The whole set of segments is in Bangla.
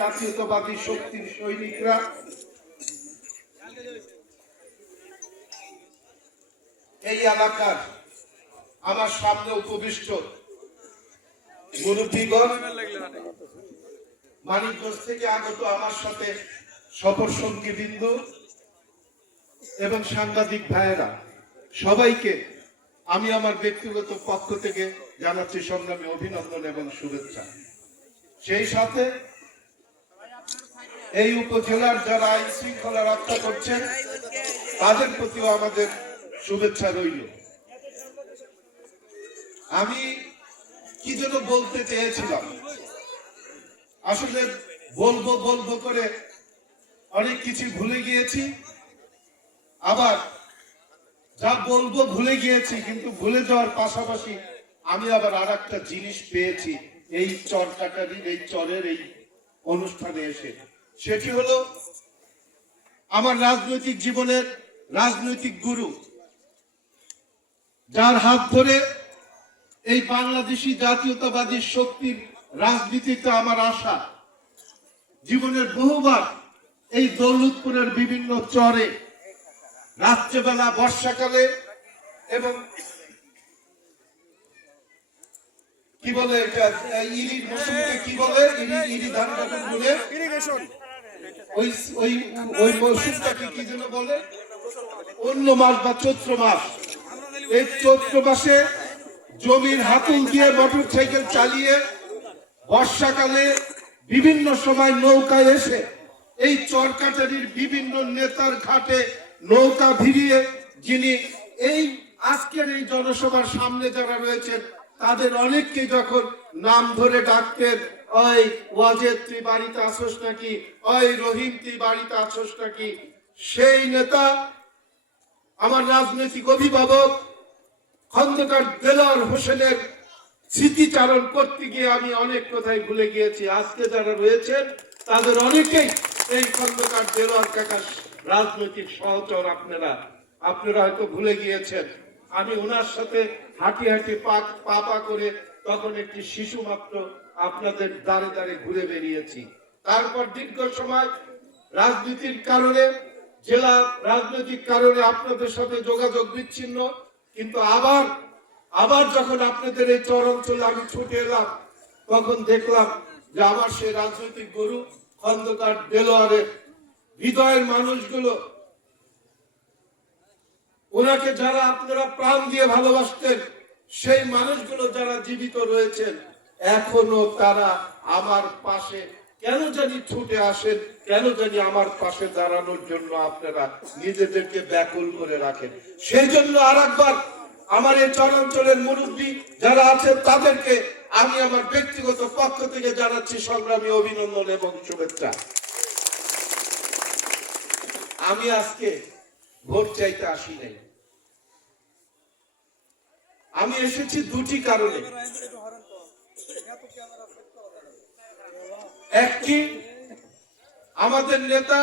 জাতীয়তাবাদী শক্তির সৈনিকরা এই এলাকার আমার সামনে উপবিষ্ট মুরব্বীগণ, মানিকগঞ্জ থেকে আগত আমার সাথে সফর সঙ্গী বিন্দু এবং সাংবাদিক ভাইয়েরা, সবাইকে আমি আমার ব্যক্তিগত পক্ষ থেকে জানাচ্ছি সংগ্রামী অভিনন্দন এবং শুভেচ্ছা। সেই সাথে এই উপজেলার যারা আইন শৃঙ্খলা রক্ষা করছেন, তাদের প্রতিও আমাদের শুভেচ্ছা রইল। আমি কি যেন বলতে চেয়েছিলাম। আসলে বলব বলব করে অনেক কিছু ভুলে গিয়েছি। আবার যা বলব ভুলে গিয়েছি, কিন্তু ভুলে যাওয়ার পাশাপাশি আমি আবার আর জিনিস পেয়েছি। এই চর কাটারির এই চরের এই অনুষ্ঠানে এসে। সেটি হলো আমার রাজনৈতিক জীবনের রাজনৈতিক গুরু, যার হাত ধরে এই বাংলাদেশি জাতীয়তাবাদী শক্তির রাজনীতিতে আমার আশা। জীবনের বহুবার এই দৌলতপুরের বিভিন্ন চরে, রাত্রেবেলা, বর্ষাকালে এবং কি বলে এটা ইরি মৌসুমকে কি বলে? ইরি ইরি ধান কাটার বলে ওই ওই ওই মৌসুমটাকে কি যেন বলে? অন্য মাস বা চৈত্র মাস। এই চৈত্র মাসে জমির হাতুল দিয়ে মোটর সাইকেল চালিয়ে বর্ষাকালে বিভিন্ন সময় নৌকায় এসে এই চরকাটারির বিভিন্ন নেতার ঘাটে নৌকা ভিড়িয়ে যিনি এই আজকের এই জনসভার সামনে যারা রয়েছেন, তাদের অনেককে যখন নাম ধরে ডাকতেন ওই ওয়াজেদ তুই বাড়িতে আসোস নাকি? ওই রহিম তুই বাড়িতে আসোস নাকি? সেই নেতা আমার রাজনৈতিক অভিভাবক খন্দকার দেলার হোসেনের স্মৃতিচারণ করতে গিয়ে আমি অনেক কথাই ভুলে গিয়েছি। আজকে যারা রয়েছেন, তাদের অনেকেই এই খন্দকার দেলোয়ার কাকার রাজনৈতিক সহচর আপনারা। আপনারা হয়তো ভুলে গিয়েছেন। আমি ওনার সাথে হাঁটি হাঁটি পা পা পা করে তখন একটি শিশু মাত্র আপনাদের দাঁড়ে দাঁড়ে ঘুরে বেরিয়েছি। তারপর দীর্ঘ সময় রাজনীতির কারণে, জেলা রাজনৈতিক কারণে আপনাদের সাথে যোগাযোগ বিচ্ছিন্ন, কিন্তু আবার আবার যখন আপনাদের এই চর অঞ্চলে আমি ছুটে এলাম, তখন দেখলাম যে আমার সেই রাজনৈতিক গরু খন্দকার দেলোয়ারের হৃদয়ের মানুষগুলো, ওনাকে যারা আপনারা প্রাণ দিয়ে ভালোবাসতেন, সেই মানুষগুলো যারা জীবিত রয়েছেন এখনও তারা আমার পাশে কেন জানি ছুটে আসেন, কেন জানি আমার পাশে দাঁড়ানোর জন্য আপনারা নিজেদেরকে ব্যাকুল করে রাখেন। সেই জন্য আর আমার এই চরাঞ্চলের মুরব্বী যারা আছেন, তাদেরকে আমি আমার ব্যক্তিগত পক্ষ থেকে জানাচ্ছি সংগ্রামী অভিনন্দন এবং শুভেচ্ছা। আমি আজকে ভোট চাইতে আসি নাই। আমি এসেছি দুটি কারণে। একটি আমাদের নেতা,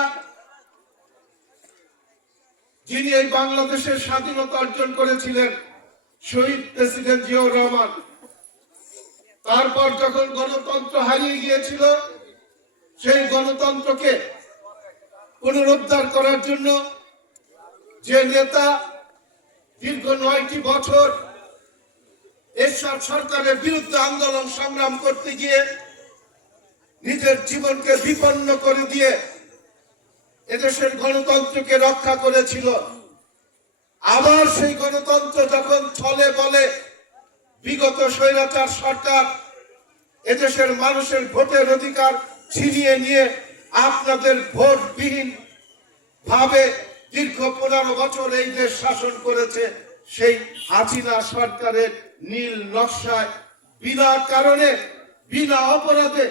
যিনি এই বাংলাদেশের স্বাধীনতা অর্জন করেছিলেন, শহীদ প্রেসিডেন্ট জিয়াউর রহমান। তারপর যখন গণতন্ত্র হারিয়ে গিয়েছিল, সেই গণতন্ত্রকে পুনরুদ্ধার করার জন্য যে নেতা দীর্ঘ নয়টি বছর এরশাদ সরকারের বিরুদ্ধে আন্দোলন সংগ্রাম করতে গিয়ে নিজের জীবনকে বিপন্ন করে দিয়ে এদেশের গণতন্ত্রকে রক্ষা করেছিল। আবার সেই গণতন্ত্র যখন ছলে বলে, বিগত স্বৈরাচার সরকার এদেশের মানুষের ভোটের অধিকার ছিনিয়ে নিয়ে আপনাদের ভোটবিহীন ভাবে দীর্ঘ পনেরো বছর এই দেশ শাসন করেছে, সেই হাসিনা সরকারের নীল নকশায়, বিনা কারণে, বিনা অপরাধে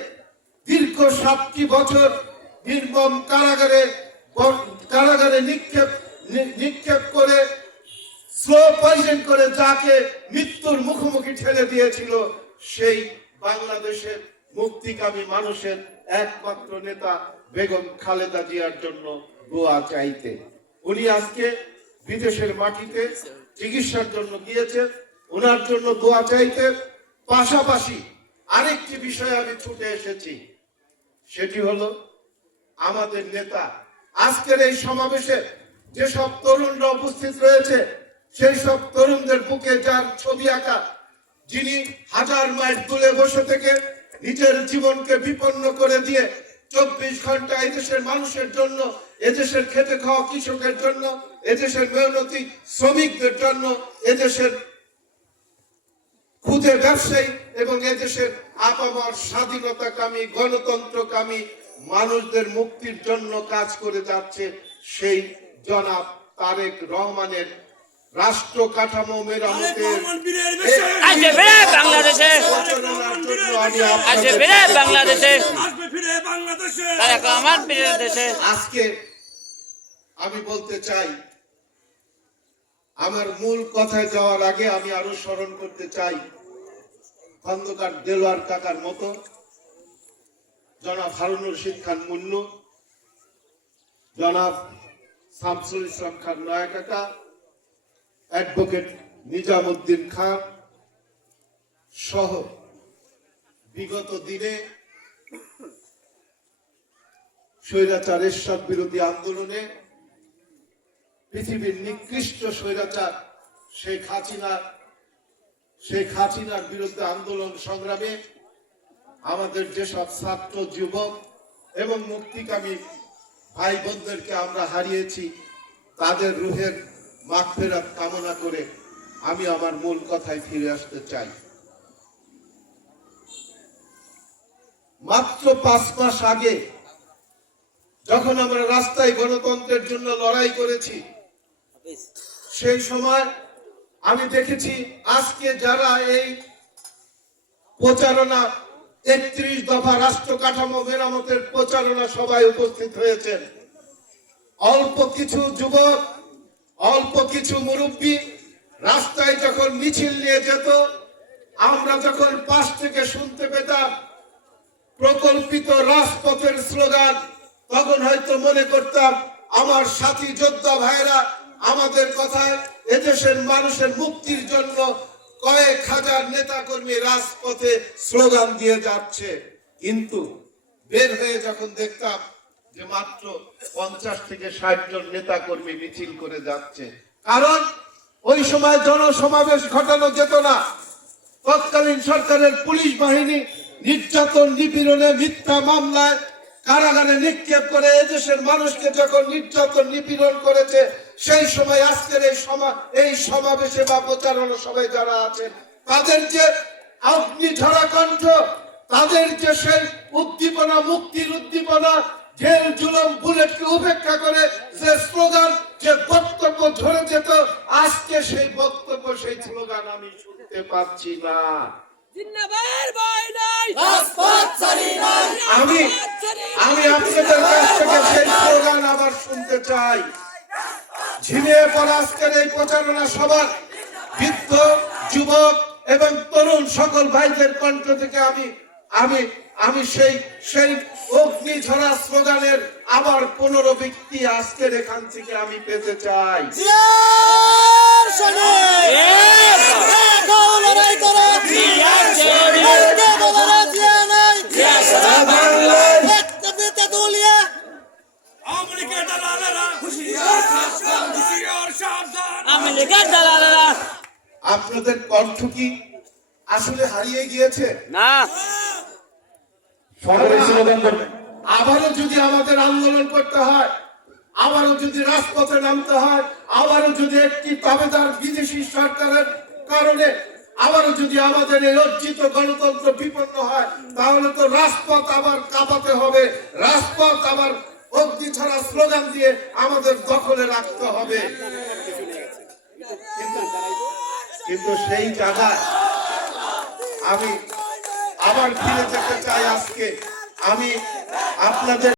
দীর্ঘ সাতটি বছর নির্মম কারাগারে কারাগারে নিক্ষেপ নিক্ষেপ করে স্লো পয়জন করে যাকে মৃত্যুর মুখোমুখি ঠেলে দিয়েছিল, সেই বাংলাদেশের মুক্তিকামী মানুষের একমাত্র নেতা বেগম খালেদা জিয়ার জন্য দোয়া চাইতে। উনি আজকে বিদেশের মাটিতে চিকিৎসার জন্য গিয়েছেন ওনার জন্য দোয়া চাইতে। পাশাপাশি আরেকটি বিষয়ে আমি ছুটে এসেছি। সেটি হলো আমাদের নেতা। আজকের এই সমাবেশে যেসব তরুণরা উপস্থিত রয়েছে, সেই সব তরুণদের বুকে যার ছবি আঁকা, যিনি হাজার মাইল দূরে বসে থেকে নিজের জীবনকে বিপন্ন করে দিয়ে চব্বিশ ঘণ্টা এদেশের মানুষের জন্য, এদেশের খেতে খাওয়া কৃষকের জন্য, এদেশের মেহনতি শ্রমিকদের জন্য, এদেশের ক্ষুদে ব্যবসায়ী এবং এদেশের আপামার স্বাধীনতাকামী গণতন্ত্রকামী মানুষদের মুক্তির জন্য কাজ করে যাচ্ছে সেই জনাব তারেক রহমানের রাষ্ট্র কাঠামো মেরামতের বাংলাদেশে। বাংলাদেশে। আজকে আমি বলতে চাই আমার মূল কথায় যাওয়ার আগে আমি আরও স্মরণ করতে চাই খন্দকার দেলোয়ার কাকার মতো। জনাব হারুনুর রশিদ খান মুন্নু। জনাব শামসুল ইসলাম খান নয়া কাকা। অ্যাডভোকেট নিজামুদ্দিন খান সহ বিগত দিনে স্বৈরাচার এরশাদ বিরোধী আন্দোলনে পৃথিবীর নিকৃষ্ট স্বৈরাচার শেখ হাসিনা শেখ হাসিনার বিরুদ্ধে আন্দোলন সংগ্রামে আমাদের যেসব ছাত্র যুবক এবং মুক্তিকামী ভাই বোনদেরকে আমরা হারিয়েছি, তাদের রুহের মাগফেরাত কামনা করে আমি আমার মূল কথায় ফিরে আসতে চাই। মাত্র পাঁচ মাস আগে যখন আমরা রাস্তায় গণতন্ত্রের জন্য লড়াই করেছি, সেই সময় আমি দেখেছি আজকে যারা এই প্রচারণা একত্রিশ দফা রাষ্ট্র কাঠামো মেরামতের প্রচারণা সবাই উপস্থিত হয়েছেন। অল্প কিছু যুবক, অল্প কিছু মুরব্বী রাস্তায় যখন মিছিল নিয়ে যেত, আমরা যখন পাশ থেকে শুনতে পেতাম প্রকল্পিত রাজপথের স্লোগান, তখন হয়তো মনে করতাম, আমার সাথী যোদ্ধা ভাইরা আমাদের কথায় এদেশের মানুষের মুক্তির জন্য কয়েক হাজার নেতা কর্মী রাজপথে স্লোগান দিয়ে যাচ্ছে। কিন্তু বের হয়ে যখন দেখতাম যে মাত্র পঞ্চাশ থেকে ষাট জন নেতা কর্মী মিছিল করে যাচ্ছে, কারণ ওই সময় জনসমাবেশ ঘটানো যেত না। তৎকালীন সরকারের পুলিশ বাহিনী নির্যাতন, নিপীড়নে, মিথ্যা মামলায় কারাগারে নিক্ষেপ করে এদেশের মানুষকে যখন নির্যাতন, নিপীড়ন করেছে সেই সময় আজকের এই সমা এই সমাবেশে বা প্রচারণা সবাই যারা আছেন তাদের যে অগ্নি ঝরা কণ্ঠ তাদের যে সেই উদ্দীপনা মুক্তির উদ্দীপনা জেল জুলম বুলেটকে উপেক্ষা করে যে স্লোগান যে বক্তব্য ধরে যেত আজকে সেই বক্তব্য সেই স্লোগান আমি শুনতে পাচ্ছি না। আমি আমি আপনাদের কাছ থেকে সেই স্লোগান আবার শুনতে চাই। ঝিমিয়ে পড়া আজকের এই প্রচারণা সবার বৃদ্ধ, যুবক এবং তরুণ সকল ভাইদের কণ্ঠ থেকে আমি আমি আমি সেই সেই অগ্নি ঝরা স্লোগানের আবার পুনরবৃত্তি আজকের এখান থেকে আমি পেতে চাই। আপনাদের কণ্ঠ কি আসলে হারিয়ে গিয়েছে? না। আবারও যদি আমাদের আন্দোলন করতে হয় আবারও যদি রাজপথে নামতে হয় আবারও যদি একটি দাবেদার বিদেশি সরকারের কারণে আবারও যদি আমাদের এই অর্জিত গণতন্ত্র বিপন্ন হয় তাহলে তো রাজপথ আবার কাঁপাতে হবে। রাজপথ আবার অগ্নি ছাড়া স্লোগান দিয়ে আমাদের দখলে রাখতে হবে। কিন্তু সেই জায়গায় আমি আবার ফিরে যেতে চাই আজকে। আমি আপনাদের